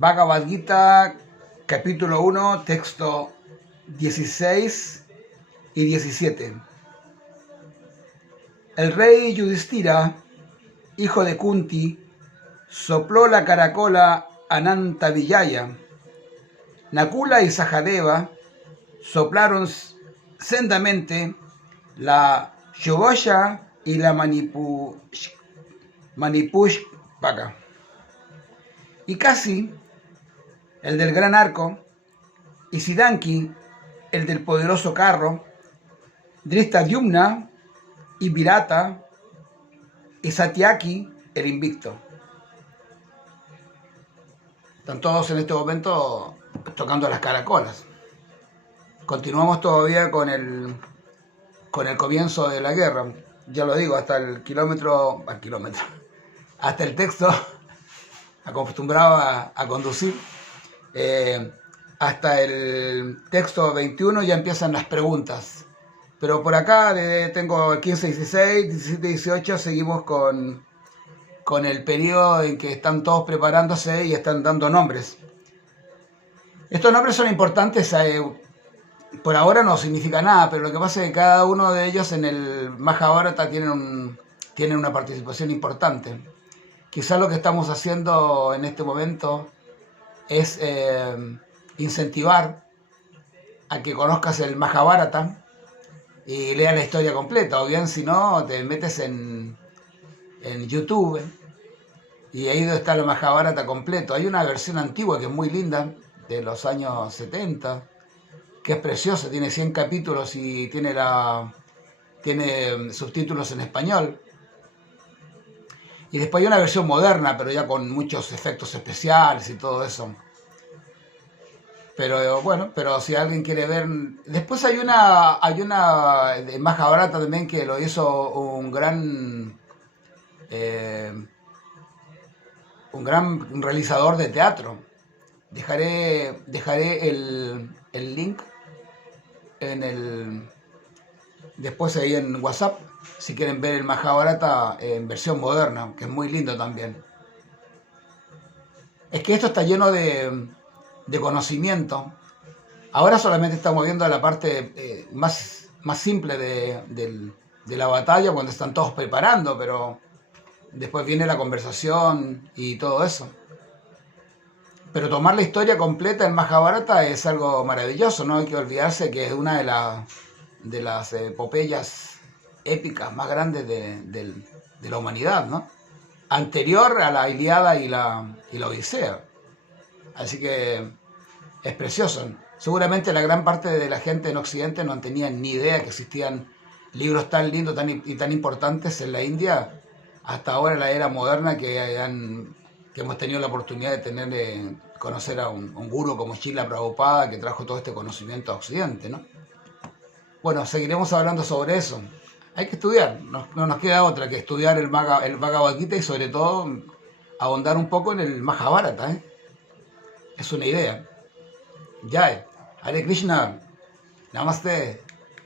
Bhagavad Gita, capítulo 1, texto 16 y 17. El rey Yudhishthira, hijo de Kunti, sopló la caracola Ananta Vijaya. Nakula y Sahadeva soplaron sendamente la Shobhaya y la Manipushpaka. Y Kasi, el del gran arco, y Siddhanki, el del poderoso carro, Drishtadyumna y Virata, y Satyaki, el invicto. Están todos en este momento tocando las caracolas. Continuamos todavía con el comienzo de la guerra. Ya lo digo, hasta el kilómetro, hasta el texto, acostumbrado a conducir, hasta el texto 21 ya empiezan las preguntas. Pero por acá tengo 15, 16, 17, 18, seguimos con el periodo en que están todos preparándose y están dando nombres. Estos nombres son importantes, por ahora no significa nada, pero lo que pasa es que cada uno de ellos en el Mahabharata tienen una participación importante. Quizás lo que estamos haciendo en este momento es incentivar a que conozcas el Mahabharata y leas la historia completa, o bien si no, te metes en YouTube y ahí está el Mahabharata completo. Hay una versión antigua que es muy linda, de los años 70, que es preciosa, tiene 100 capítulos y tiene subtítulos en español. Y después hay una versión moderna, pero ya con muchos efectos especiales y todo eso. Pero bueno, pero si alguien quiere ver... Después hay una de Mahabharata también que lo hizo un gran realizador de teatro. Dejaré el link después ahí en WhatsApp, si quieren ver el Mahabharata en versión moderna, que es muy lindo también. Es que esto está lleno de conocimiento. Ahora solamente estamos viendo la parte más simple de la batalla, cuando están todos preparando, pero después viene la conversación y todo eso. Pero tomar la historia completa del Mahabharata es algo maravilloso, no hay que olvidarse que es una de las epopeyas épicas más grandes de la humanidad, ¿no? Anterior a la Ilíada y la Odisea. Así que es precioso. Seguramente la gran parte de la gente en Occidente no tenía ni idea que existían libros tan lindos y tan importantes en la India, hasta ahora en la era moderna que hemos tenido la oportunidad de conocer a un gurú como Srila Prabhupada, que trajo todo este conocimiento a Occidente, ¿no? Bueno, seguiremos hablando sobre eso. Hay que estudiar, no nos queda otra que estudiar el Bhagavad Gita y sobre todo ahondar un poco en el Mahabharata, ¿eh? Es una idea. Jai, Hare Krishna, Namaste.